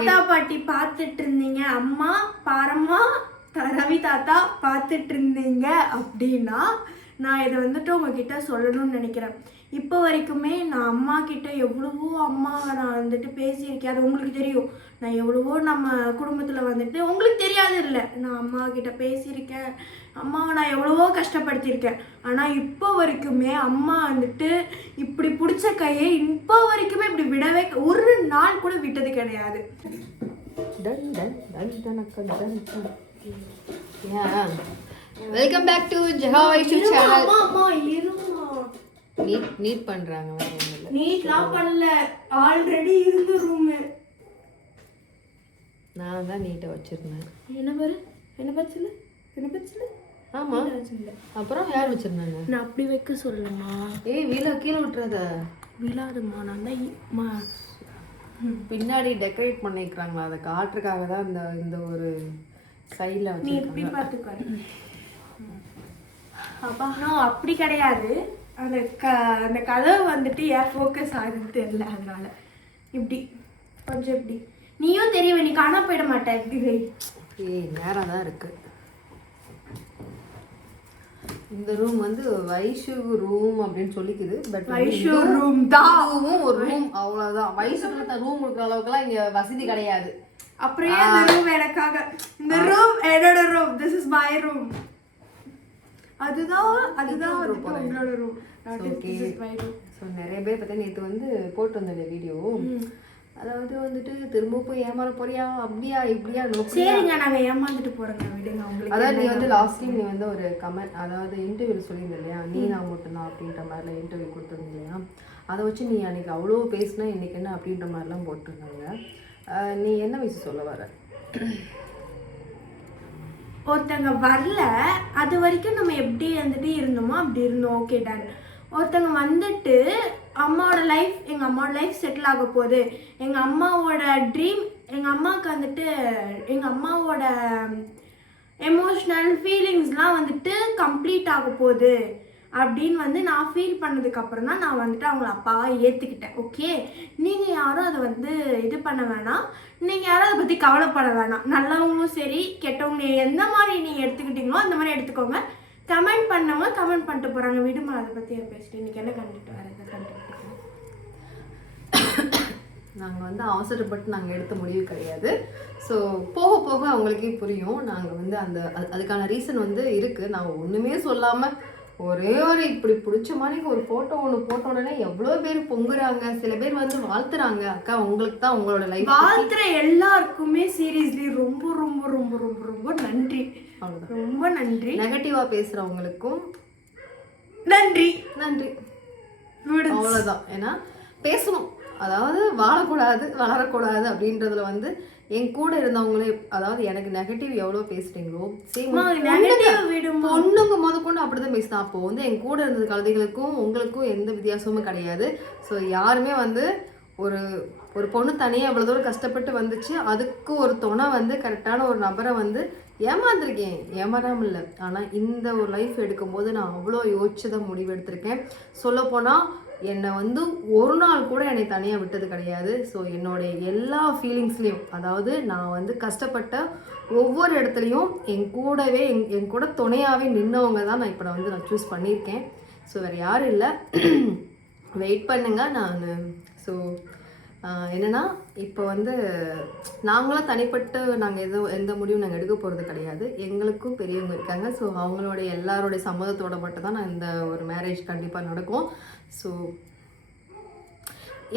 தாத்தா பாட்டி பார்த்துட்டு இருந்தீங்க, அம்மா பாரம்மா ரவி தாத்தா பார்த்துட்டு இருந்தீங்க அப்படின்னா நான் இதை வந்துட்டு உங்ககிட்ட சொல்லணும்னு நினைக்கிறேன். இப்போ வரைக்குமே நான் அம்மா கிட்ட எவ்வளவோ அம்மாவை நான் வந்துட்டு பேசியிருக்கேன். அது உங்களுக்கு தெரியும். நான் எவ்வளவோ நம்ம குடும்பத்தில் வந்துட்டு உங்களுக்கு தெரியாது இல்லை, நான் அம்மா கிட்ட பேசியிருக்கேன். அம்மாவை நான் எவ்வளவோ கஷ்டப்படுத்தியிருக்கேன். ஆனால் இப்போ வரைக்குமே அம்மா வந்துட்டு இப்படி பிடிச்ச கையை இப்போ வரைக்குமே இப்படி விடவே ஒரு நாள் கூட விட்டது கிடையாது. Welcome back to Jega Vaishu channel. அம்மா இருமா, நீட் பண்றாங்க. நீட்லாம் பண்ணல, ஆல்ரெடி இருந்த ரூம் நான் தான் நீட்டா வச்சிருந்தேன். என்ன பாரு, என்ன பிரச்சனை, என்ன பிரச்சனை? ஆமா, அப்புறம் யார் வச்சிருந்தாங்க? நான் அப்படி வைக்க சொல்லமா? ஏய் வீல கீழே விட்டுறத. விழாதுமா, நான் தான் பின்னாடி டெக்கரேட் பண்ணிக்கிறாங்களா, அதை காட்டுறதுக்காக தான் இந்த ஒரு சைடில் நீ இப்படி பார்த்துக்கோ. அப்பா நான் அப்படி கிடையாது, அந்த கதவு வந்துட்டு ஏன் ஃபோக்கஸ் ஆகுதுன்னு தெரியல, அதனால இப்படி கொஞ்சம் இப்படி. நீயும் தெரியும், நீ காணா போயிட மாட்டேன். இப்படி ஏய் நேரம் தான் இருக்கு. இந்த ரூம் வந்து வைஷு ரூம் அப்படின்னு சொல்லிக்குது. பட் வைஷு ரூம் தான், ஒரு ரூம் அவ்வளோதான். வைஷுக்கு ரூம் இருக்கிற அளவுக்குலாம் இங்கே வசதி கிடையாது. அப்படியே இந்த ரூம் எனக்காக, இந்த ரூம் என்னோட room, this is my room. அதுதான் உங்களோட ரூம். ஓகே. ஸோ நிறைய பேர் பார்த்தா நேற்று வந்து போட்டு வந்த வீடியோ, அதாவது வந்துட்டு திரும்ப போய் ஏமாற போறியா, அப்படியா இப்படியா? சரிங்க, நாங்கள் ஏமாந்துட்டு போகிறோங்க, விடுங்க. உங்களுக்கு அதாவது நீ வந்து லாஸ்ட் டைம் நீ வந்து ஒரு கமெண்ட், அதாவது இன்டர்வியூவில் சொல்லியிருந்த இல்லையா, நீ நான் மட்டும்தான் அப்படின்ற மாதிரிலாம் இன்டர்வியூ கொடுத்துருந்தீங்க இல்லையா, அதை வச்சு நீ அன்றைக்கி அவ்வளோ பேசினா இன்றைக்கி என்ன அப்படின்ற மாதிரிலாம் போட்டிருந்தாங்க. நீ என்ன விஷயம் சொல்ல வர? ஒருத்தங்க வரல, அது வரைக்கும் நம்ம எப்படி வந்துட்டு இருந்தோமோ அப்படி இருந்தோம். Okay done. ஒருத்தங்க வந்துட்டு அம்மாவோட லைஃப், எங்கள் அம்மாவோட லைஃப் செட்டில் ஆக போகுது, எங்கள் அம்மாவோட ட்ரீம், எங்கள் அம்மாவுக்கு வந்துட்டு எங்கள் அம்மாவோட எமோஷ்னல் ஃபீலிங்ஸ்லாம் வந்துட்டு கம்ப்ளீட் ஆக போகுது அப்படின்னு வந்து நான் ஃபீல் பண்ணதுக்கப்புறம் தான் நான் வந்துட்டு அவங்கள அப்பாவாக ஏற்றுக்கிட்டேன். ஓகே, நீங்கள் யாரும் அதை வந்து இது பண்ண வேணாம், நீங்கள் யாரும் அதை பற்றி கவலைப்பட வேணாம். நல்லவங்களும் சரி கெட்டவங்க எந்த மாதிரி நீங்கள் எடுத்துக்கிட்டீங்களோ அந்த மாதிரி எடுத்துக்கோங்க. கமெண்ட் பண்ணவங்க கமெண்ட் பண்ணிட்டு போகிறாங்க, விடுமா அதை பற்றி பேசிட்டு. இன்றைக்கி என்ன கண்டுட்டு வரது கண்டுட்டு நாங்கள் வந்து அவசரப்பட்டு நாங்கள் எடுத்த முடிவு கிடையாது. ஸோ போக போக அவங்களுக்கே புரியும். நாங்கள் வந்து அதுக்கான ரீசன் வந்து இருக்குது. நாங்கள் ஒன்றுமே சொல்லாமல் ஒரே ஒரு இப்படி பிடிச்ச மாதிரி ஒரு ஃபோட்டோ ஒன்று போட்ட உடனே எவ்வளோ பேர் பொங்குறாங்க. சில பேர் வந்து வாழ்த்துறாங்க, அக்கா உங்களுக்கு தான் உங்களோட லைஃப். வாழ்த்துற எல்லாருக்குமே சீரியஸ்லி ரொம்ப ரொம்ப ரொம்ப ரொம்ப ரொம்ப நன்றி. அவ்வளோதான், ரொம்ப நன்றி. நெகட்டிவாக பேசுகிறவங்களுக்கும் நன்றி நன்றி. அவ்வளோதான். ஏன்னா பேசணும், அதாவது வாழக்கூடாது வளரக்கூடாது அப்படின்றதுல வந்து என் கூட இருந்தவங்களே, அதாவது எனக்கு நெகட்டிவ் எவ்வளோ பேசுறீங்களோ பொண்ணுங்க முத கொண்டு அப்படிதான் பேசினா. அப்போ வந்து என் கூட இருந்த கழுதைகளுக்கும் உங்களுக்கும் எந்த வித்தியாசமும் கிடையாது. ஸோ யாருமே வந்து ஒரு பொண்ணு தனியாக எவ்வளோ தூரம் கஷ்டப்பட்டு வந்துச்சு, அதுக்கு ஒரு துணை வந்து கரெக்டான ஒரு நபரை வந்து ஏமாந்துருக்கேன், ஏமாறாமல் இல்லை. ஆனால் இந்த ஒரு லைஃப் எடுக்கும்போது நான் அவ்வளோ யோசிச்சுதான் முடிவு எடுத்திருக்கேன். சொல்லப்போனால் என்னை வந்து ஒரு நாள் கூட என்னை தனியாக விட்டது கிடையாது. ஸோ என்னுடைய எல்லா ஃபீலிங்ஸ்லேயும், அதாவது நான் வந்து கஷ்டப்பட்ட ஒவ்வொரு இடத்துலையும் என் கூடவே என் கூட துணையாகவே நின்றவங்க தான் நான் இப்போ நான் சூஸ் பண்ணியிருக்கேன். ஸோ வேறு யாரும் இல்லை, வெயிட் பண்ணுங்க. நான் ஸோ என்னென்னா இப்போ வந்து நாங்களாம் தனிப்பட்டு நாங்கள் எந்த முடிவும் நாங்கள் எடுக்க போகிறது கிடையாது. எங்களுக்கும் பெரியவங்க இருக்காங்க. ஸோ அவங்களுடைய எல்லாருடைய சம்மதத்தோட மட்டும் தான் நான் இந்த ஒரு மேரேஜ் கண்டிப்பாக நடக்கும். ஸோ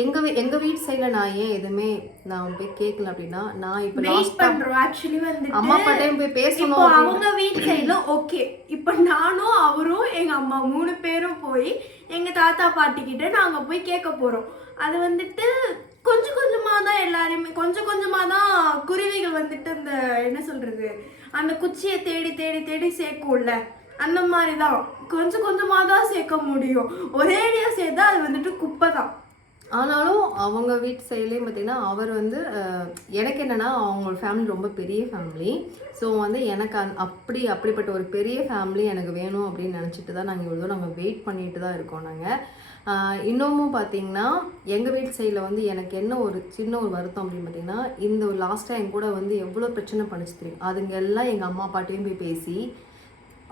எங்கள் வீட்டு சைடில் நான் ஏன் எதுவுமே நான் போய் கேட்கல அப்படின்னா, நான் இப்போ ஆக்சுவலி வந்து அம்மா அப்பாட்டையும் போய் பேசணும். அவங்க வீட்டு சைடில் ஓகே, இப்போ நானும் அவரும் எங்கள் அம்மா 3 பேரும் போய் எங்கள் தாத்தா பாட்டிக்கிட்ட நாங்கள் போய் கேட்க போகிறோம். அது வந்துட்டு கொஞ்சம் கொஞ்சமாக தான் எல்லாருமே, கொஞ்சம் கொஞ்சமாக தான் குருவிகள் வந்துட்டு இந்த என்ன சொல்கிறது, அந்த குச்சியை தேடி தேடி தேடி சேர்க்கும்ல, அந்த மாதிரி தான் கொஞ்சம் கொஞ்சமாக தான் சேர்க்க முடியும். ஒரேடியாக சேர்த்தா அது வந்துட்டு குப்பை தான். ஆனாலும் அவங்க வீட்டு சைட்லேயும் பார்த்தீங்கன்னா அவர் வந்து எனக்கு என்னென்னா அவங்களோட ஃபேமிலி ரொம்ப பெரிய ஃபேமிலி. ஸோ வந்து எனக்கு அப்படிப்பட்ட ஒரு பெரிய ஃபேமிலி எனக்கு வேணும் அப்படின்னு நினச்சிட்டு தான் நாங்கள் இவ்வளோ நாங்கள் வெயிட் பண்ணிட்டு தான் இருக்கோம். நாங்கள் இன்னமும் பார்த்தீங்கன்னா எங்கள் வீட்டு சைடில் வந்து எனக்கு என்ன ஒரு சின்ன ஒரு வருத்தம் அப்படின்னு பார்த்தீங்கன்னா, இந்த ஒரு லாஸ்ட்டாக என் கூட வந்து எவ்வளோ பிரச்சனை பண்ணிச்சு தெரியும். அதுங்க எல்லாம் எங்கள் அம்மா அப்பாட்டையும் போய் பேசி,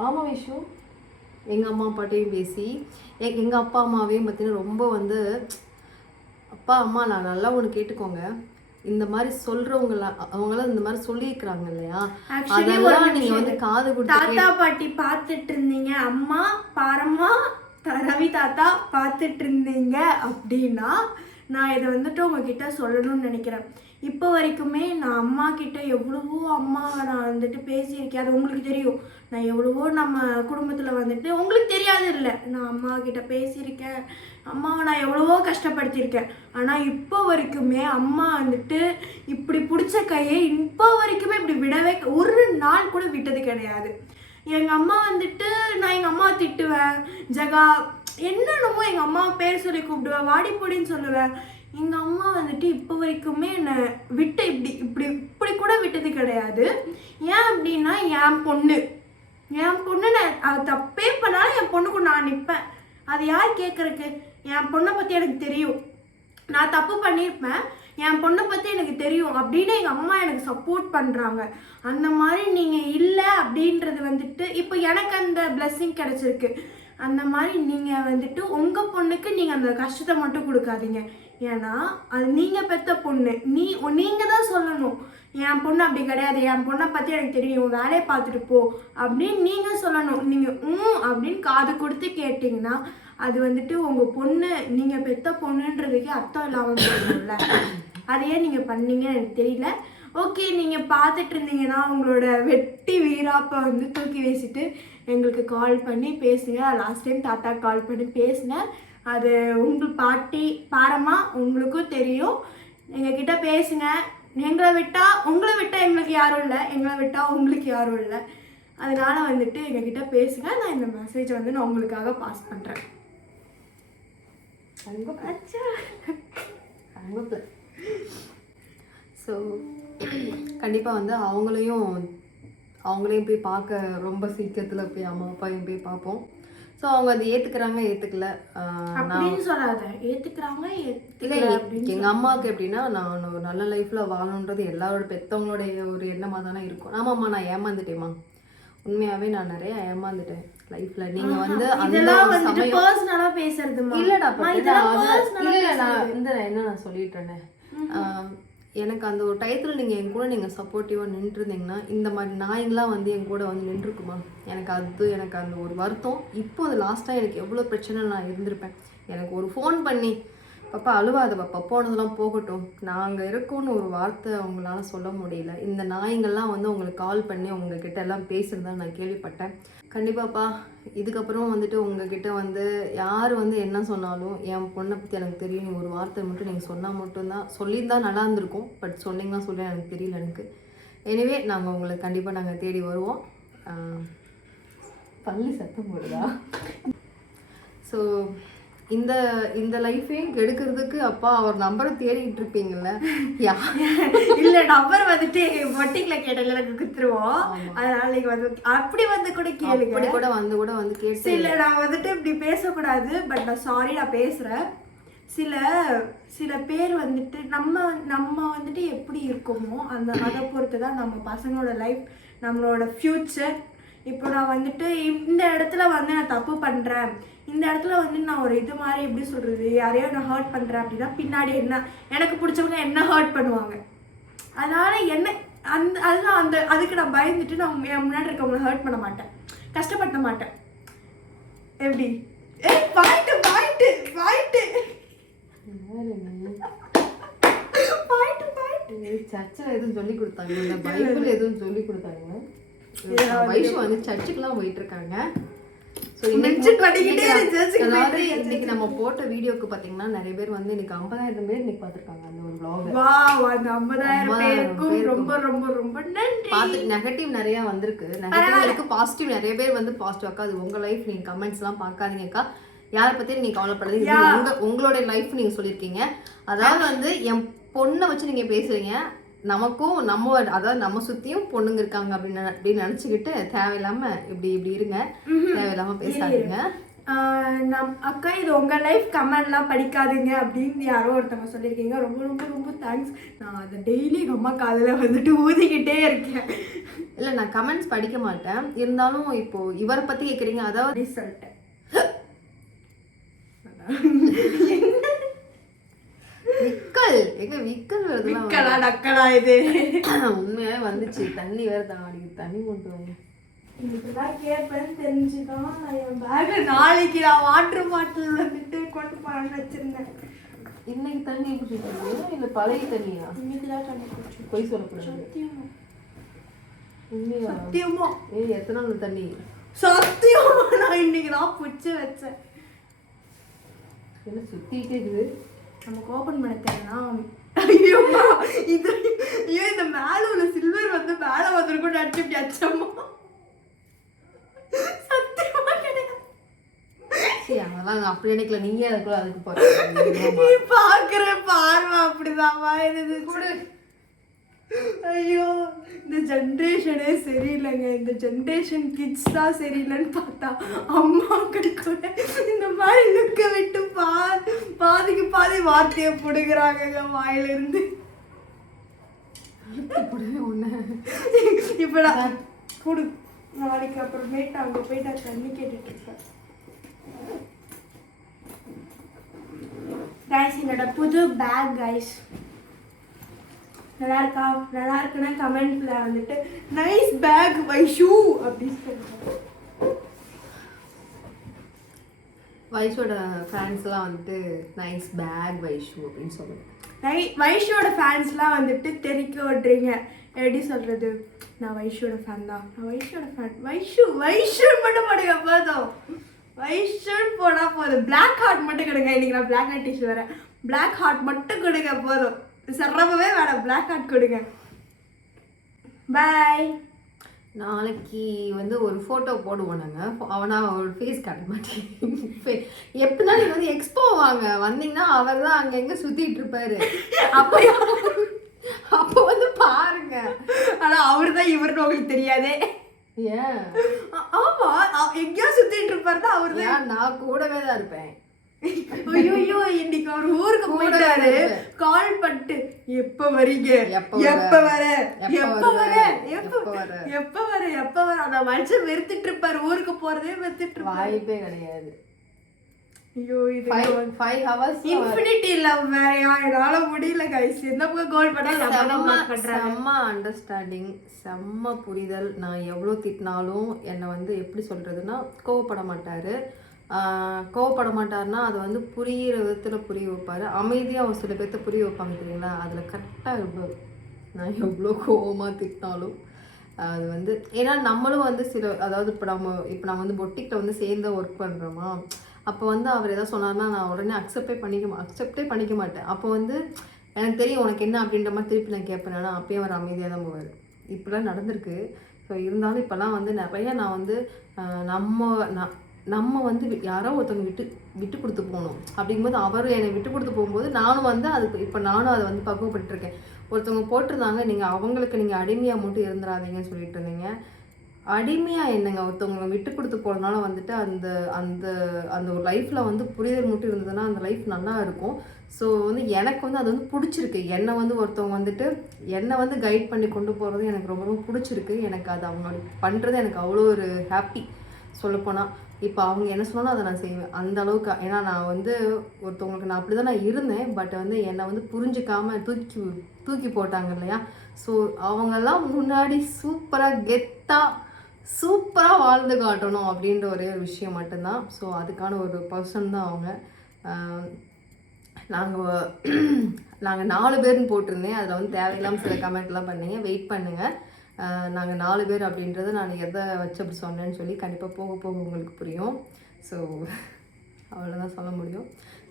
ஆமாம் விஷு, எங்கள் அம்மா அப்பாட்டையும் பேசி எங்கள் அப்பா அம்மாவையும் பார்த்தீங்கன்னா ரொம்ப வந்து, அப்பா அம்மா நான் நல்லா ஒன்று கேட்டுக்கோங்க, இந்த மாதிரி சொல்றவங்கள அவங்களாம் இந்த மாதிரி சொல்லியிருக்கிறாங்க இல்லையா, அதெல்லாம் நீங்க வந்து காது கொடுத்து தாத்தா பாட்டி பார்த்துட்டு இருந்தீங்க, அம்மா பாரம்மா ரவி தாத்தா பார்த்துட்டு இருந்தீங்க அப்படின்னா நான் இதை வந்துட்டு உங்ககிட்ட சொல்லணும்னு நினைக்கிறேன். இப்போ வரைக்குமே நான் அம்மா கிட்ட எவ்வளவோ அம்மாவை நான் வந்துட்டு பேசியிருக்கேன். அது உங்களுக்கு தெரியும். நான் எவ்வளவோ நம்ம குடும்பத்தில் வந்துட்டு உங்களுக்கு தெரியாது இல்லை, நான் அம்மா கிட்ட பேசியிருக்கேன். அம்மாவை நான் எவ்வளவோ கஷ்டப்படுத்தியிருக்கேன். ஆனால் இப்போ வரைக்குமே அம்மா வந்துட்டு இப்படி பிடிச்ச கையை இப்போ வரைக்குமே இப்படி விடவே ஒரு நாள் கூட விட்டது கிடையாது. எங்கள் அம்மா வந்துட்டு நான் எங்கள் அம்மாவை திட்டுவேன், ஜகா என்னென்னமோ எங்கள் அம்மா பேர் சொல்லி கூப்பிடுவேன், வாடிப்பொடின்னு சொல்லுவேன். எங்கள் அம்மா வந்துட்டு இப்போ வரைக்குமே என்னை விட்டு இப்படி கூட விட்டது கிடையாது. ஏன் அப்படின்னா என் பொண்ணு நான் அவள் தப்பே பண்ணாலும் என் பொண்ணுக்கு நான் நிற்பேன். அது யார் கேட்குறக்கு? என் பொண்ணை பற்றி எனக்கு தெரியும், நான் தப்பு பண்ணியிருப்பேன், என் பொண்ணை பற்றி எனக்கு தெரியும் அப்படின்னு எங்கள் அம்மா எனக்கு சப்போர்ட் பண்ணுறாங்க. அந்த மாதிரி நீங்கள் இல்லை அப்படின்றது வந்துட்டு இப்போ எனக்கு அந்த பிளெஸ்ஸிங் கிடச்சிருக்கு. அந்த மாதிரி நீங்கள் வந்துட்டு உங்கள் பொண்ணுக்கு நீங்கள் அந்த கஷ்டத்தை மட்டும் கொடுக்காதீங்க. ஏன்னா அது நீங்கள் பெற்ற பொண்ணு, நீங்கள் தான் சொல்லணும், என் பொண்ணு அப்படி கிடையாது, என் பொண்ணை பற்றி எனக்கு தெரியும், வேலையை பார்த்துட்டு போ அப்படின்னு நீங்கள் சொல்லணும். நீங்கள் அப்படின்னு காது கொடுத்து கேட்டிங்கன்னா அது வந்துட்டு உங்கள் பொண்ணு, நீங்கள் பெற்ற பொண்ணுன்றதுக்கே அர்த்தம் இல்லாமல் போகணும்ல. அதையே நீங்கள் பண்ணீங்கன்னு எனக்கு தெரியல. ஓகே, நீங்கள் பார்த்துட்டு இருந்தீங்கன்னா உங்களோட வெட்டி வீராப்பை வந்து தூக்கி வீசிட்டு எங்களுக்கு கால் பண்ணி பேசுங்க. லாஸ்ட் டைம் தாத்தா கால் பண்ணி பேசினேன். அது உங்கள் பாட்டி பாரம்மா உங்களுக்கும் தெரியும். எங்ககிட்ட பேசுங்க. உங்களை விட்டால் எங்களுக்கு யாரும் இல்லை, எங்களை விட்டால் உங்களுக்கு யாரும் இல்லை. அதனால வந்துட்டு எங்ககிட்ட பேசுங்க. நான் இந்த மெசேஜை வந்து நான் உங்களுக்காக பாஸ் பண்ணுறேன். ஸோ கண்டிப்பாக வந்து அவங்களையும் போய் பார்க்க ரொம்ப சீக்கிரத்தில் போய் அம்மா அப்பாவையும் போய் பார்ப்போம். ஸோ அவங்க அதை ஏற்றுக்கிறாங்க ஏற்றுக்கல அப்படின்னு சொல்லாத, ஏற்றுக்கிறாங்க இல்லை. எங்கள் அம்மாவுக்கு எப்படின்னா நான் ஒரு நல்ல லைஃப்பில் வாழணுன்றது எல்லாரோட பெற்றவங்களுடைய ஒரு எண்ணமாக தானே இருக்கும். ஆமாம்மா, நான் ஏமாந்துட்டேம்மா, உண்மையாகவே நான் நிறைய ஏமாந்துட்டேன் லைஃப்ல. நீங்க வந்து நான் சொல்லிட்டேனே, எனக்கு அந்த ஒரு டயத்துல நீங்க என் கூட நீங்க சப்போர்ட்டிவா நின்றுருந்தீங்கன்னா இந்த மாதிரி நாய்ங்களாம் வந்து என் கூட வந்து நின்றுருக்குமா. எனக்கு அந்த ஒரு வருத்தம். இப்போ அது லாஸ்டா எனக்கு எவ்வளவு பிரச்சனை நான் இருந்திருப்பேன். எனக்கு ஒரு ஃபோன் பண்ணி பாப்பா அழுவாத பாப்பா, போனதெல்லாம் போகட்டும், நாங்கள் இருக்கோன்னு ஒரு வார்த்தை அவங்களால சொல்ல முடியல. இந்த நாய்ங்கள்லாம் வந்து உங்களுக்கு கால் பண்ணி உங்ககிட்ட எல்லாம் பேசுகிறதா நான் கேள்விப்பட்டேன். கண்டிப்பாப்பா இதுக்கப்புறம் வந்துட்டு உங்ககிட்ட வந்து யார் வந்து என்ன சொன்னாலும் என் பொண்ணை பற்றி எனக்கு தெரியும், ஒரு வார்த்தை மட்டும் நீங்கள் சொன்னால் மட்டும்தான், சொல்லியிருந்தா நல்லா இருந்திருக்கும். பட் சொன்னீங்கன்னா சொல்ல எனக்கு தெரியல எனக்கு. எனிவே நாங்கள் உங்களை கண்டிப்பாக நாங்கள் தேடி வருவோம். பள்ளி சத்தம் போடுதா? ஸோ இந்த லைஃபையும் கெடுக்கிறதுக்கு அப்பா அவர் நம்பரை தேடிட்டு இருப்பீங்கல்ல. இல்ல நம்பர் வந்துட்டு பொட்டிக்ல கேட்டல எனக்கு குத்துருவோம். அதனால நீங்க வந்து அப்படி வந்து கூட கேளுங்க, அப்படி கூட வந்து கேட்டு. இல்ல நான் வந்துட்டு இப்படி பேசக்கூடாது, பட் நான் சாரி, நான் பேசுறேன். சில பேர் வந்துட்டு நம்ம வந்துட்டு எப்படி இருக்கோமோ அதை பொறுத்து தான் நம்ம பசங்களோட லைஃப், நம்மளோட ஃப்யூச்சர். இப்போ நான் வந்துட்டு இந்த இடத்துல வந்து நான் தப்பு பண்ணுறேன், இந்த இடத்துல வந்து நான் ஒரு இது மாதிரி எப்படி சொல்கிறது, யாரையோ நான் ஹர்ட் பண்ணுறேன் அப்படின்னா பின்னாடி எனக்கு பிடிச்சவங்க என்ன ஹர்ட் பண்ணுவாங்க. அதனால் அதுக்கு நான் பயந்துட்டு நான் என் முன்னாடி இருக்கவங்களை ஹர்ட் பண்ண மாட்டேன், கஷ்டப்படுத்த மாட்டேன். எப்படி சர்ச்சில் எதுவும் சொல்லி கொடுத்தாங்க, இந்த பைபிள் எதுவும் சொல்லி கொடுத்தாங்க. வைஷு வந்து சர்ச்சுக்கெல்லாம் போயிட்டு இருக்காங்க. இன்னைக்கு நம்ம போட்ட வீடியோக்கு பாத்தீங்கன்னா நிறைய பேர் வந்து இன்னைக்கு 50,000 பேர் இன்னைக்கு பாத்துருக்காங்க அந்த ஒரு vlog. வாவ், அந்த 50,000 பேருக்கு ரொம்ப ரொம்ப ரொம்ப நன்றி. பாத்து நெகட்டிவ் நிறைய வந்திருக்கு, நெகட்டிவ் இருக்கு, பாசிட்டிவ் நிறைய பேர் வந்து பாசிட்டிவ். அக்கா அது உங்க லைஃப், நீங்க கமெண்ட்ஸ் எல்லாம் பார்க்காதீங்கக்கா, யாரை பத்தி நீங்க கவலைப்படாதீங்க. இது உங்களுடைய லைஃப் நீங்க சொல்லியிருக்கீங்க. அதாவது வந்து என் பொண்ணை வச்சு நீங்க பேசுறீங்க, நமக்கும் நம்ம அதாவது நம்ம சுத்தியும் பொண்ணுங்க இருக்காங்க அப்படின்னு நினைச்சுக்கிட்டு தேவையில்லாம இப்படி இருங்க, தேவையில்லாம பேசாதீங்க. அக்கா இது உங்கள் லைஃப் கமெண்ட்லாம் படிக்காதீங்க அப்படின்னு யாரோ ஒருத்தவங்க சொல்லியிருக்கீங்க. ரொம்ப ரொம்ப ரொம்ப தேங்க்ஸ். நான் அதை டெய்லி எங்கள் அம்மா காதில் வந்துட்டு ஊதிக்கிட்டே இருக்கேன். இல்லை, நான் கமெண்ட்ஸ் படிக்க மாட்டேன். இருந்தாலும் இப்போ இவரை பற்றி கேட்குறீங்க, அதாவது சொல்லிட்டேன். விக்கல் வருதுலாம் நக்கலா இது உண்மையாவே வந்துச்சு. தண்ணி வேற தண்ணி கொண்டு வந்து இப்படிதான் கேட்பேன்னு தெரிஞ்சுதான் நான் என் பேக நாளைக்கு நான் வாட்டர் பாட்டில் வந்துட்டு கொண்டு போறேன்னு வச்சிருந்தேன். இன்னைக்கு தண்ணி குடிச்சிருக்கீங்க இல்ல பழைய தண்ணியா? இன்னைக்குதான் தண்ணி குடிச்சு. போய் சொல்லக்கூடாது. சத்தியமா உண்மையா? சத்தியமா. எத்தனை நாள் தண்ணி? சத்தியமா நான் இன்னைக்கு தான் புடிச்சு வச்சேன். என்ன சுத்திட்டே இருக்குது? நமக்கு ஓபன் பண்ண தெரியனா? ஐயோ இது ஐயோ இந்த மேல உள்ள சில்வர் வந்து மேல வந்துருக்கும் நினைச்சு இப்படி அச்சம்மா. சத்தியமா கிடையாது. அதெல்லாம் அப்படி நினைக்கல. நீங்க அதுக்கு பாக்குற பார்வை அப்படிதான்மா இது கூட. ஐயோ இந்த ஜென்ரேஷனே சரியில்லைங்க. இந்த ஜென்ரேஷன் கிட்ஸ் தான் சரியில்லைன்னு பார்த்தா அம்மாக்கள் கூட இந்த மாதிரி லுக்க விட்டு பாதிக்கு பாதி வார்த்தையை பிடுங்குறாங்க வாயிலிருந்து. இப்ப நான் கொடு நாளைக்கு அப்புறமேட்டு அங்க போயிட்டு தண்ணி கேட்டுட்டு இருக்கேன். கைஸ் என்னோட புது பேக் கைஸ் நல்லா இருக்கா? நல்லா இருக்குன்னா கமெண்ட்ல வந்துட்டு நைஸ் பேக் வைஷு அப்படின்னு சொல்லுங்க. வைஷோட ஃபேன்ஸ்லாம் வந்துட்டு நைஸ் பேக் வைஷு அப்படின்னு சொல்லுங்க. வைஷோட ஃபேன்ஸ்லாம் வந்துட்டு தெரிக்க விட்றீங்க. எப்படி சொல்றது? நான் வைஷோட ஃபேன் தான். நான் வைஷோட ஃபேன். வைஷு மட்டும் போடுங்க போதும். வைஷுன்னு போனா போதும். பிளாக் ஹார்ட் மட்டும் கொடுங்க. இன்னைக்கு நான் பிளாக் ஹார்ட் டிஷ் வரேன். பிளாக் ஹார்ட் மட்டும் கொடுங்க போதும். சரவவே வேணாம், பிளாக் ஹார்ட் கொடுங்க. பாய். நாளைக்கு வந்து ஒரு ஃபோட்டோ போடுவோம் நாங்கள். அவனா அவரோட ஃபேஸ் காட்ட மாட்டேன். எப்படின்னா நீங்கள் வந்து எக்ஸ்போ வாங்க வந்தீங்கன்னா அவர் தான் அங்கே எங்கே சுற்றிட்டு இருப்பாரு. அப்போ வந்து பாருங்க. ஆனால் அவர் தான் இவருன்னு உங்களுக்கு தெரியாதே. ஏன்? ஆமா, எங்கேயோ சுற்றிட்டு இருப்பாரு தான் அவர் தான். நான் கூடவே தான் இருப்பேன். ஐயோ இன்னைக்கு அவர் ஊருக்கு போயிட்டாரு. கால் பண்ணிட்டு எப்ப வரீங்க, எப்ப வர அந்த மனுஷன் வெறுத்துட்டு இருப்பாரு. ஊருக்கு போறதே வெறுத்துட்டு இருப்பாரு. வாய்ப்பே கிடையாது. ஐயோ இது 5 hours இன்ஃபினிட்டி லவ் வேறயா? என்னால முடியல கைஸ். எந்த பக்கம் கோல் பண்ணா செம்ம அண்டர்ஸ்டாண்டிங், செம்ம புரிதல். நான் எவ்வளோ திட்டினாலும் என்னை வந்து எப்படி சொல்றதுன்னா கோவப்பட மாட்டாரு. கோவப்பட மாட்டார்னா அதை வந்து புரிகிற விதத்தில் புரிய வைப்பார். அமைதியாக ஒரு சில பேர்த்த புரிய வைப்பாங்க தெரியுங்களா? அதில் கரெக்டாக எவ்வளோ நான் எவ்வளோ கோவமாக திட்டினாலும் அது வந்து ஏன்னா நம்மளும் வந்து சில அதாவது இப்போ நம்ம வந்து பொட்டிக்கிட்ட வந்து சேர்ந்து ஒர்க் பண்ணுறோமா, அப்போ வந்து அவர் எதாவது சொன்னார்னா நான் உடனே அக்செப்டே பண்ணிக்க மாட்டேன். அப்போ வந்து எனக்கு தெரியும் உனக்கு என்ன அப்படின்ற மாதிரி திருப்பி நான் கேட்பேன். ஆனால் அப்பயும் அவர் அமைதியாக தான் போவார். இப்படிலாம் நடந்திருக்கு. ஸோ இருந்தாலும் இப்போல்லாம் வந்து நிறையா நான் வந்து நம்ம வந்து யாரோ ஒருத்தவங்க விட்டு கொடுத்து போகணும். அப்படிங்கும்போது அவர் என்னை விட்டு கொடுத்து போகும்போது நானும் வந்து அதுக்கு இப்போ நானும் அதை வந்து பக்குவப்பட்டுருக்கேன். ஒருத்தவங்க போட்டிருந்தாங்க, நீங்கள் அவங்களுக்கு நீங்கள் அடிமையாக மட்டும் இருந்துடாதீங்கன்னு சொல்லிட்டு இருந்தீங்க. அடிமையாக என்னங்க, ஒருத்தவங்க விட்டு கொடுத்து போகிறதுனால வந்துட்டு அந்த அந்த அந்த ஒரு லைஃப்பில் வந்து புரிதல் மட்டும் இருந்ததுன்னா அந்த லைஃப் நல்லா இருக்கும். ஸோ வந்து எனக்கு வந்து அது வந்து பிடிச்சிருக்கு. என்னை வந்து ஒருத்தவங்க வந்துட்டு என்னை வந்து கைட் பண்ணி கொண்டு போகிறது எனக்கு ரொம்ப ரொம்ப பிடிச்சிருக்கு. எனக்கு அது அவங்க பண்ணுறது எனக்கு அவ்வளோ ஒரு ஹாப்பி. சொல்லப்போனால் இப்போ அவங்க என்ன சொன்னாலும் அதை நான் செய்வேன் அந்த அளவுக்கு. ஏன்னா நான் வந்து ஒருத்தவங்களுக்கு நான் அப்படி தான் நான் இருந்தேன். பட் வந்து என்னை வந்து புரிஞ்சிக்காமல் தூக்கி போட்டாங்க இல்லையா? ஸோ அவங்கெல்லாம் முன்னாடி சூப்பராக வாழ்ந்து காட்டணும் அப்படின்ற ஒரே ஒரு விஷயம் மட்டும்தான். ஸோ அதுக்கான ஒரு பர்சன் தான் அவங்க. நாங்கள் 4 பேர்னு போட்டிருந்தேன். அதில் வந்து தேவையில்லாமல் சில கமெண்ட்லாம் பண்ணீங்க. வெயிட் பண்ணுங்கள். நாங்கள் 4 பேர் அப்படின்றத நான் எதை வச்சு அப்படி சொன்னேன்னு சொல்லி கண்டிப்பாக போக உங்களுக்கு புரியும். ஸோ அவ்வளோதான் சொல்ல முடியும்.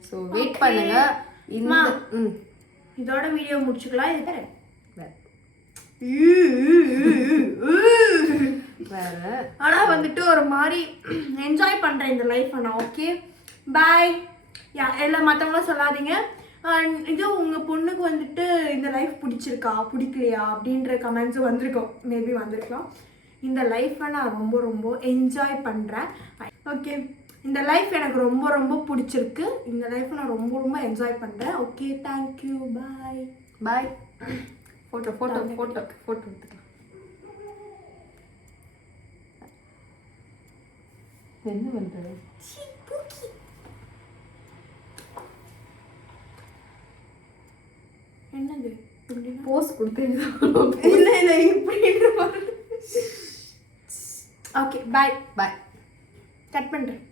ஸோ வெயிட் பண்ணுங்க. இதோட வீடியோ முடிச்சுக்கலாம். இது வேற ஆனால் வந்துட்டு ஒரு மாதிரி என்ஜாய் பண்ணுறேன் இந்த லைஃப். நான் ஓகே பாய். எல்லாம் மற்றவங்களும் சொல்லாதீங்க. இது உங்கள் பொண்ணுக்கு வந்துட்டு இந்த லைஃப் பிடிச்சிருக்கா பிடிக்கலையா அப்படின்ற கமெண்ட்ஸும் வந்திருக்கோம். மேபி வந்திருக்கலாம். இந்த லைஃப்பை நான் ரொம்ப ரொம்ப என்ஜாய் பண்ணுறேன். ஓகே, இந்த லைஃப் எனக்கு ரொம்ப ரொம்ப பிடிச்சிருக்கு. இந்த லைஃப்பை நான் ரொம்ப ரொம்ப என்ஜாய் பண்ணுறேன். ஓகே, தேங்க்யூ, பாய். பாய். ஃபோட்டோ ஃபோட்டோ ஃபோட்டோ ஃபோட்டோ எடுத்துக்கலாம். என்ன பண்ணுறது? என்னது போஸ் கொடுத்து இல்லை இல்லை இப்படி. ஓகே, பாய். பாய். கட் பண்ணுறேன்.